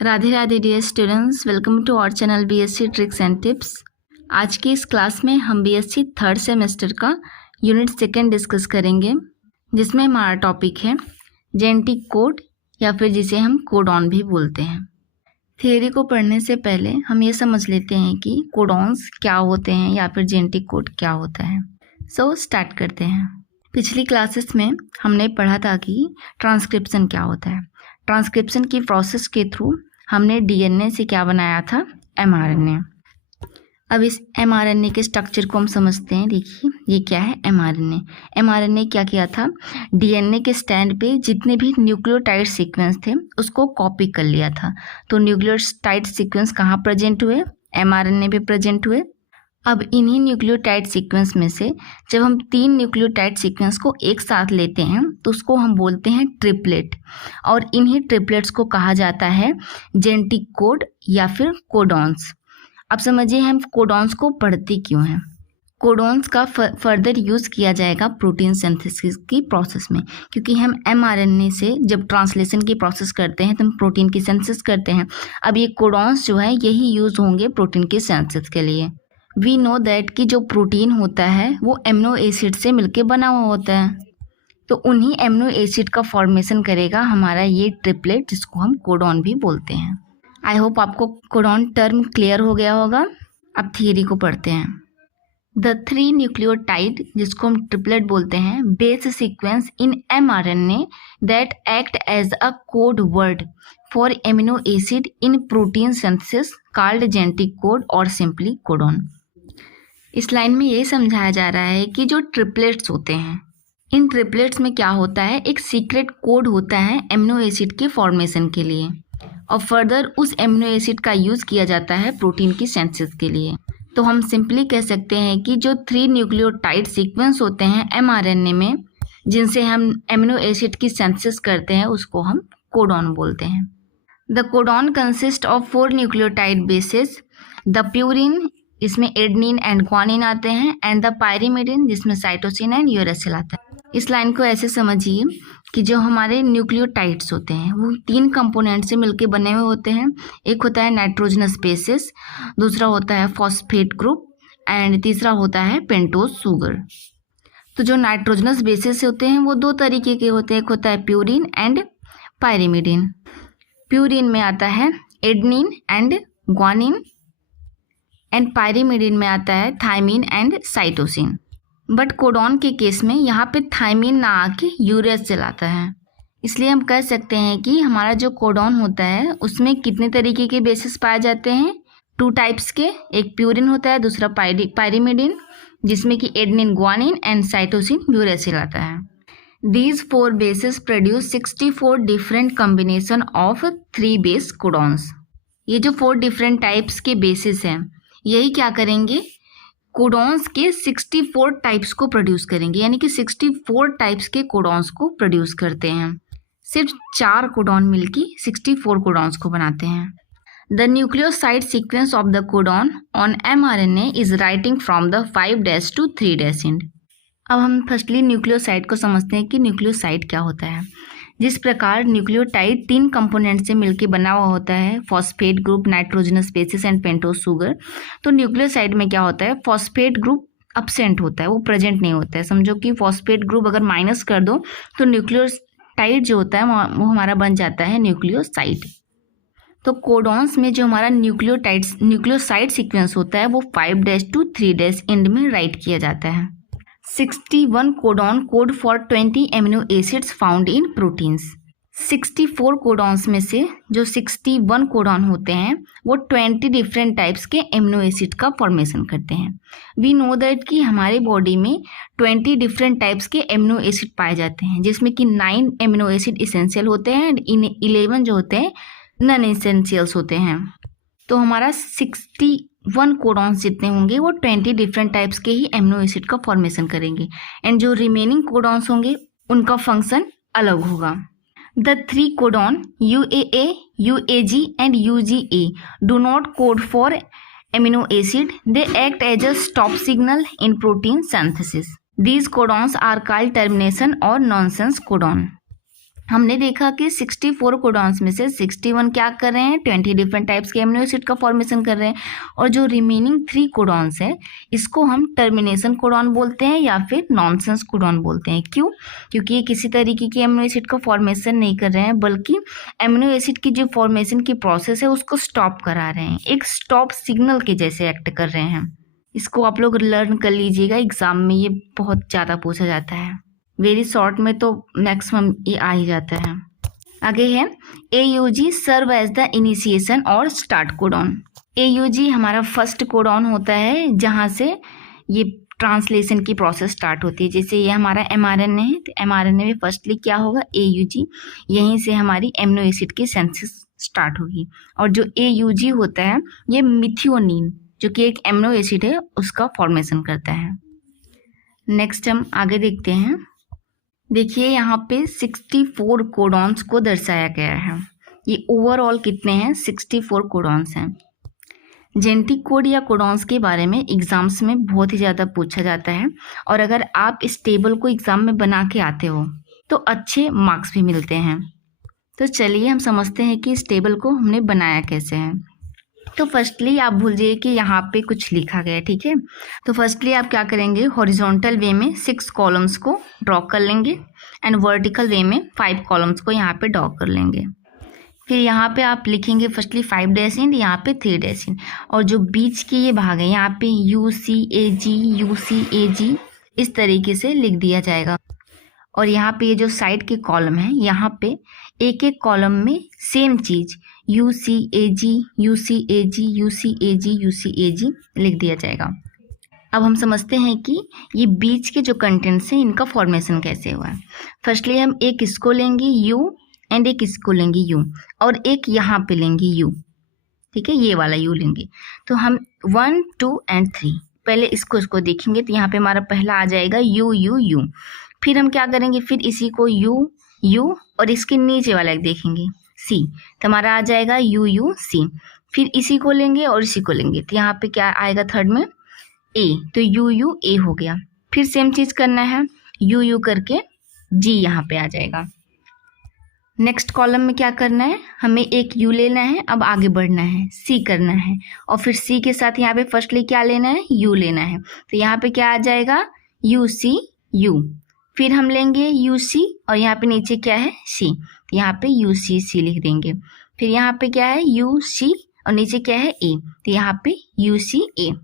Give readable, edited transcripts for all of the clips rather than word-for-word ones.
Radhe Radhe dear students, welcome to our channel BSc tricks and tips. आज की इस class में हम बीएससी थर्ड सेमेस्टर का यूनिट 2 डिस्कस करेंगे, जिसमें हमारा टॉपिक है जेनेटिक कोड या फिर जिसे हम कोडॉन भी बोलते हैं। थियरी को पढ़ने से पहले हम ये समझ लेते हैं कि कोडॉन्स क्या होते हैं या फिर जेनेटिक कोड क्या होता है। सो स्टार्ट करते हैं। पिछली क्लासेस में हमने पढ़ा था कि ट्रांसक्रिप्शन क्या होता है। ट्रांसक्रिप्शन की प्रोसेस के थ्रू हमने डीएनए से क्या बनाया था, एमआरएनए। अब इस एमआरएनए के स्ट्रक्चर को हम समझते हैं। देखिए ये क्या है, एमआरएनए। एमआरएनए क्या किया था, डीएनए के स्टैंड पे जितने भी न्यूक्लियोटाइड सीक्वेंस थे उसको कॉपी कर लिया था। तो न्यूक्लियोटाइड सीक्वेंस कहाँ प्रेजेंट हुए, एमआरएनए पे प्रेजेंट हुए। अब इन्हीं न्यूक्लियोटाइड सीक्वेंस में से जब हम 3 न्यूक्लियोटाइड सीक्वेंस को एक साथ लेते हैं तो उसको हम बोलते हैं ट्रिपलेट, और इन्हीं ट्रिपलेट्स को कहा जाता है जेनेटिक कोड या फिर कोडॉन्स। अब समझिए हम कोडॉन्स को पढ़ते क्यों हैं। कोडॉन्स का फर्दर यूज़ किया जाएगा प्रोटीन सिंथेसिस की प्रोसेस में, क्योंकि हम एमआरएनए से जब ट्रांसलेशन की प्रोसेस करते हैं तो हम प्रोटीन की सिंथेसिस करते हैं। अब ये कोडॉन्स जो है यही यूज़ होंगे प्रोटीन की सिंथेसिस के लिए। वी नो दैट कि जो प्रोटीन होता है वो एमिनो एसिड से मिलके बना हुआ होता है, तो उन्हीं एमिनो एसिड का फॉर्मेशन करेगा हमारा ये ट्रिपलेट, जिसको हम कोडॉन भी बोलते हैं। आई होप आपको कोडॉन टर्म क्लियर हो गया होगा। अब थियरी को पढ़ते हैं। द 3 न्यूक्लियोटाइड, जिसको हम ट्रिपलेट बोलते हैं, base sequence in mRNA that act as a code word for amino acid in protein synthesis called genetic code और सिंपली कोडॉन। इस लाइन में ये समझाया जा रहा है कि जो ट्रिपलेट्स होते हैं, इन ट्रिपलेट्स में क्या होता है, एक सीक्रेट कोड होता है एमिनो एसिड के फॉर्मेशन के लिए, और फर्दर उस एमिनो एसिड का यूज़ किया जाता है प्रोटीन की सिंथेसिस के लिए। तो हम सिंपली कह सकते हैं कि जो 3 न्यूक्लियोटाइड सीक्वेंस होते हैं एमआरएनए में, जिनसे हम एमिनो एसिड की सिंथेसिस करते हैं, उसको हम कोडॉन बोलते हैं। The codon consist of 4 nucleotide basis, the purine, इसमें एडेनिन एंड ग्वानिन आते हैं, एंड द पायरिमिडिन, जिसमें साइटोसिन एंड यूरेसिल आता है। इस लाइन को ऐसे समझिए कि जो हमारे न्यूक्लियोटाइड्स होते हैं वो 3 कंपोनेंट से मिलकर बने हुए होते हैं। एक होता है नाइट्रोजनस बेसिस, दूसरा होता है फॉस्फेट ग्रुप, एंड तीसरा होता है पेंटोज शुगर। तो जो नाइट्रोजनस बेसिस होते हैं वो 2 तरीके के होते हैं, एक होता है प्यूरिन एंड पायरिमिडिन। प्यूरिन में आता है adenine and guanine, and pyrimidine में आता है thymine and cytosine. But codon के केस में यहाँ पे थायमिन ना आके यूरेसिल आता है। इसलिए हम कह सकते हैं कि हमारा जो कोडॉन होता है उसमें कितने तरीके के बेसिस पाए जाते हैं, 2 टाइप्स के। एक प्यूरिन होता है, दूसरा पायरिमिडिन, जिसमें कि adenine guanine and cytosine uracil आता है। These 4 bases produce 64 different combination of 3 base codons। ये जो 4 डिफरेंट टाइप्स के बेसिस हैं यही क्या करेंगे, कोडॉन्स के 64 टाइप्स को प्रोड्यूस करेंगे, यानी कि 64 टाइप्स के कोडॉन्स को प्रोड्यूस करते हैं। सिर्फ 4 कोडॉन मिलकर 64 कोडॉन्स को बनाते हैं। The nucleoside sequence of the codon on mRNA is writing from the 5' to 3' and. अब हम फर्स्टली न्यूक्लियोसाइड को समझते हैं कि न्यूक्लियोसाइड क्या होता है। जिस प्रकार न्यूक्लियोटाइड 3 कंपोनेंट से मिलकर बना हुआ होता है, phosphate group, nitrogenous bases and pentose sugar, तो न्यूक्लियोसाइड में क्या होता है, फॉस्फेट ग्रुप अब्सेंट होता है, वो प्रेजेंट नहीं होता है। समझो कि फॉस्फेट ग्रुप अगर माइनस कर दो तो न्यूक्लियोटाइड जो होता है वो हमारा बन जाता है न्यूक्लियोसाइड। तो कोडॉन्स में जो हमारा न्यूक्लियोसाइड सीक्वेंस होता है वो 5' to 3' एंड में राइट किया जाता है। 61 codon code for 20 amino acids found in proteins. 64 codons में से जो 61 कोडॉन होते हैं वो 20 डिफरेंट टाइप्स के एमिनो एसिड का फॉर्मेशन करते हैं। वी नो दैट कि हमारे बॉडी में 20 डिफरेंट टाइप्स के एमिनो एसिड पाए जाते हैं, जिसमें कि 9 एमिनो एसिड इसेंशियल होते हैं एंड 11 जो होते हैं नॉन इसेंशियल्स होते हैं। तो हमारा 61 कोडॉन्स जितने होंगे वो 20 डिफरेंट टाइप्स के ही एमिनो एसिड का फॉर्मेशन करेंगे, एंड जो रिमेनिंग कोडॉन्स होंगे उनका फंक्शन अलग होगा। The 3 codon UAA, UAG and UGA do not code for amino acid, they act as a stop signal in protein synthesis. These codons are called termination और nonsense codon. हमने देखा कि 64 codons में से 61 क्या कर रहे हैं, 20 डिफरेंट टाइप्स के एमिनो एसिड का फॉर्मेशन कर रहे हैं, और जो रिमेनिंग 3 कोडॉन्स है इसको हम टर्मिनेशन कोडॉन बोलते हैं या फिर नॉनसेंस कोडॉन बोलते हैं। क्यों? क्योंकि ये किसी तरीके की एमिनो एसिड का फॉर्मेशन नहीं कर रहे हैं, बल्कि एमिनो एसिड की जो फॉर्मेशन की प्रोसेस है उसको स्टॉप करा रहे हैं, एक स्टॉप सिग्नल के जैसे एक्ट कर रहे हैं। इसको आप लोग लर्न कर लीजिएगा, एग्जाम में ये बहुत ज़्यादा पूछा जाता है, वेरी शॉर्ट में तो मैक्सिमम ये आ ही जाता है। आगे है AUG serve as the initiation और स्टार्ट कोडॉन। AUG हमारा फर्स्ट कोडॉन होता है जहाँ से ये ट्रांसलेशन की प्रोसेस स्टार्ट होती है। जैसे ये हमारा mRNA है तो mRNA में फर्स्टली क्या होगा, AUG, यहीं से हमारी एमिनो एसिड की सिंथेसिस स्टार्ट होगी। और जो AUG होता है ये मिथियोनिन जो कि एक एमिनो एसिड है उसका फॉर्मेशन करता है। नेक्स्ट हम आगे देखते हैं। देखिए यहाँ पे 64 कोडॉन्स को दर्शाया गया है। ये ओवरऑल कितने हैं, 64 कोडॉन्स हैं। जेनेटिक कोड या कोडॉन्स के बारे में एग्जाम्स में बहुत ही ज़्यादा पूछा जाता है, और अगर आप इस टेबल को एग्जाम में बना के आते हो तो अच्छे मार्क्स भी मिलते हैं। तो चलिए हम समझते हैं कि इस टेबल को हमने बनाया कैसे है। तो फर्स्टली आप भूल जाइए कि यहाँ पे कुछ लिखा गया है, ठीक है। तो फर्स्टली आप क्या करेंगे, हॉरिजॉन्टल वे में 6 कॉलम्स को ड्रॉ कर लेंगे एंड वर्टिकल वे में 5 कॉलम्स को यहाँ पे ड्रॉ कर लेंगे। फिर यहाँ पे आप लिखेंगे फर्स्टली 5 डैश यहाँ पे 3 डैश, और जो बीच के ये भाग है यहाँ पे UCAG इस तरीके से लिख दिया जाएगा। और यहाँ पे ये जो साइड के कॉलम है यहाँ पे एक एक कॉलम में सेम चीज़ UCAG लिख दिया जाएगा। अब हम समझते हैं कि ये बीच के जो कंटेंट्स हैं इनका फॉर्मेशन कैसे हुआ है। फर्स्टली हम एक इसको लेंगे U एंड एक इसको लेंगे U, और एक यहाँ पे लेंगे U, ठीक है, ये वाला U लेंगे। तो हम 1 2 एंड 3 पहले इसको देखेंगे तो यहाँ पे हमारा पहला आ जाएगा U। फिर हम क्या करेंगे, फिर इसी को U और इसके नीचे वाला एक देखेंगे C, तो हमारा आ जाएगा UC। फिर इसी को लेंगे और इसी को लेंगे तो यहाँ पे क्या आएगा थर्ड में A, तो UA हो गया। फिर सेम चीज़ करना है, U करके G यहाँ पे आ जाएगा। नेक्स्ट कॉलम में क्या करना है, हमें एक U लेना है, अब आगे बढ़ना है, C करना है, और फिर C के साथ यहाँ पे फर्स्टली क्या लेना है, U लेना है, तो यहाँ पे क्या आ जाएगा UCU। फिर हम लेंगे UC और यहाँ पे नीचे क्या है C, तो यहाँ पे UCC लिख देंगे। फिर यहाँ पे क्या है UC और नीचे क्या है A, तो यहाँ पे UCA।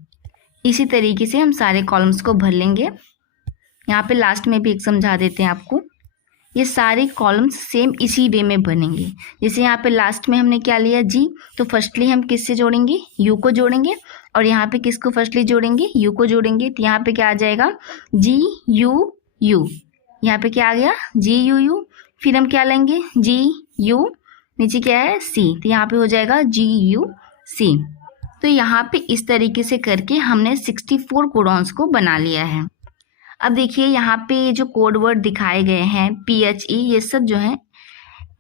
इसी तरीके से हम सारे कॉलम्स को भर लेंगे। यहाँ पे लास्ट में भी एक समझा देते हैं आपको, ये सारे कॉलम्स सेम इसी वे में बनेंगे। जैसे यहाँ पे लास्ट में हमने क्या लिया G, तो फर्स्टली हम किससे जोड़ेंगे, U को जोड़ेंगे, और यहाँ पे किसको फर्स्टली जोड़ेंगे, U को जोड़ेंगे, तो यहाँ पे क्या आ जाएगा GUU। यहाँ पे क्या आ गया GUU। फिर हम क्या लेंगे GU, नीचे क्या है C, तो यहाँ पे हो जाएगा GUC। तो यहाँ पे इस तरीके से करके हमने 64 कोडॉन्स को बना लिया है। अब देखिए यहाँ पे जो कोड वर्ड दिखाए गए हैं PHE, ये सब जो है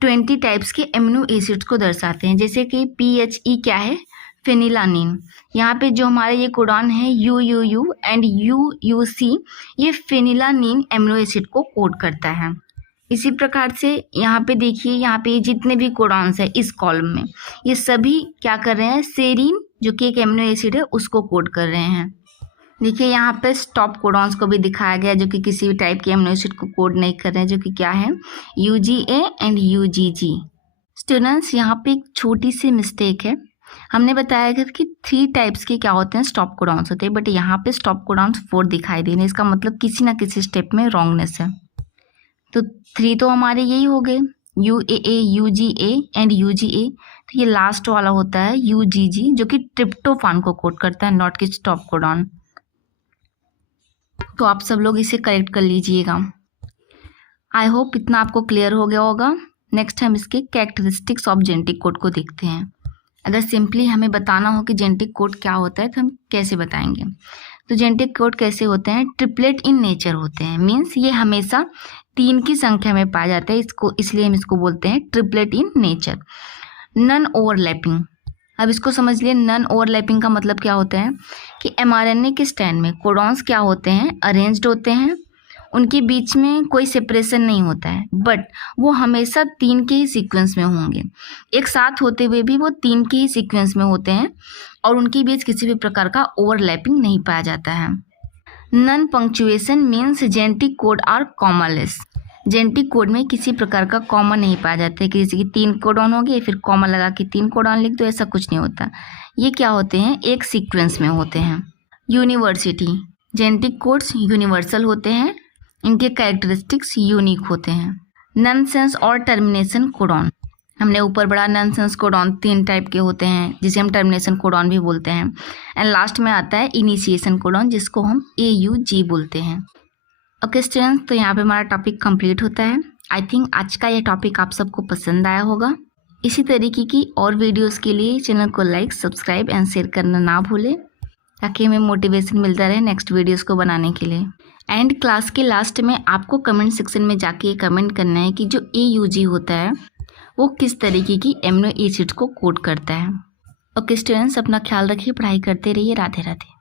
20 टाइप्स के एमिनो एसिड्स को दर्शाते हैं। जैसे कि PHE क्या है, फेनिलानिन। यहाँ पे जो हमारे ये कोडॉन है UUU एंड UUC, ये फेनिलानिन एमिनो एसिड को कोड करता है। इसी प्रकार से यहाँ पे देखिए, यहाँ पे जितने भी कोडॉन्स है इस कॉलम में, ये सभी क्या कर रहे हैं, सेरीन जो कि एक एमिनो एसिड है उसको कोड कर रहे हैं। देखिए यहाँ पे स्टॉप कोडॉन्स को भी दिखाया गया जो कि किसी भी टाइप के एमिनो एसिड को कोड नहीं कर रहे हैं, जो कि क्या है UGA एंड UGG। स्टूडेंट्स यहाँ पे एक छोटी सी मिस्टेक है, हमने बताया था कि 3 टाइप्स के क्या होते हैं, स्टॉप कोडॉन्स होते हैं, बट यहाँ पे स्टॉप कोडॉन्स 4 दिखाई दे रहे हैं। इसका मतलब किसी ना किसी स्टेप में रॉन्गनेस है। तो 3 तो हमारे यही हो गए, UAA, UGA एंड UGA। तो ये लास्ट वाला होता है UGG जो कि ट्रिप्टोफान को कोड करता है, नॉट कि स्टॉप कोडॉन। तो आप सब लोग इसे करेक्ट कर लीजिएगा। आई होप इतना आपको क्लियर हो गया होगा। नेक्स्ट हम इसके कैरेक्टरिस्टिक्स ऑफ जेनेटिक कोड को देखते हैं। अगर सिंपली हमें बताना हो कि जेनेटिक कोड क्या होता है तो हम कैसे बताएंगे। तो जेनेटिक कोड कैसे होते हैं, ट्रिपलेट इन नेचर होते हैं, मीन्स ये हमेशा 3 की संख्या में पाया जाता है, इसको इसलिए हम इसको बोलते हैं triplet in nature. Non overlapping, अब इसको समझ लिए, नन ओवरलैपिंग का मतलब क्या होता है कि mRNA के स्टैंड में कोडॉन्स क्या होते हैं, अरेंज्ड होते हैं, उनके बीच में कोई सेपरेशन नहीं होता है, बट वो हमेशा 3 के ही सीक्वेंस में होंगे। एक साथ होते हुए भी वो 3 के ही सीक्वेंस में होते हैं और उनके बीच किसी भी प्रकार का ओवरलैपिंग नहीं पाया जाता है। Non punctuation means genetic code are commaless. Genetic code में किसी प्रकार का कॉमा नहीं पाया जाता है कि जैसे कि 3 कोडॉन हो गए फिर कॉमा लगा के 3 कोडॉन लिख दो, ऐसा कुछ नहीं होता। ये क्या होते हैं, एक सीक्वेंस में होते हैं। यूनिवर्सिटी, जेनेटिक कोड्स यूनिवर्सल होते हैं, इनके कैरेक्टरिस्टिक्स यूनिक होते हैं। नॉनसेंस और टर्मिनेशन कोडॉन, हमने ऊपर पढ़ा नॉनसेंस कोडॉन 3 टाइप के होते हैं जिसे हम टर्मिनेशन कोडॉन भी बोलते हैं। एंड लास्ट में आता है इनिशिएशन कोडॉन जिसको हम AUG बोलते हैं। ओके स्टूडेंट्स, तो यहाँ पे हमारा टॉपिक कंप्लीट होता है। आई थिंक आज का ये टॉपिक आप सबको पसंद आया होगा। इसी तरीके की और वीडियोस के लिए चैनल को लाइक, सब्सक्राइब एंड शेयर करना ना भूलें ताकि हमें मोटिवेशन मिलता रहे नेक्स्ट वीडियोस को बनाने के लिए। एंड क्लास के लास्ट में आपको कमेंट सेक्शन में जाके कमेंट करना है कि जो AUG होता है वो किस तरीके की एमिनो एसिड्स को कोड करता है। ओके स्टूडेंट्स, अपना ख्याल रखिए, पढ़ाई करते रहिए। राधे राधे।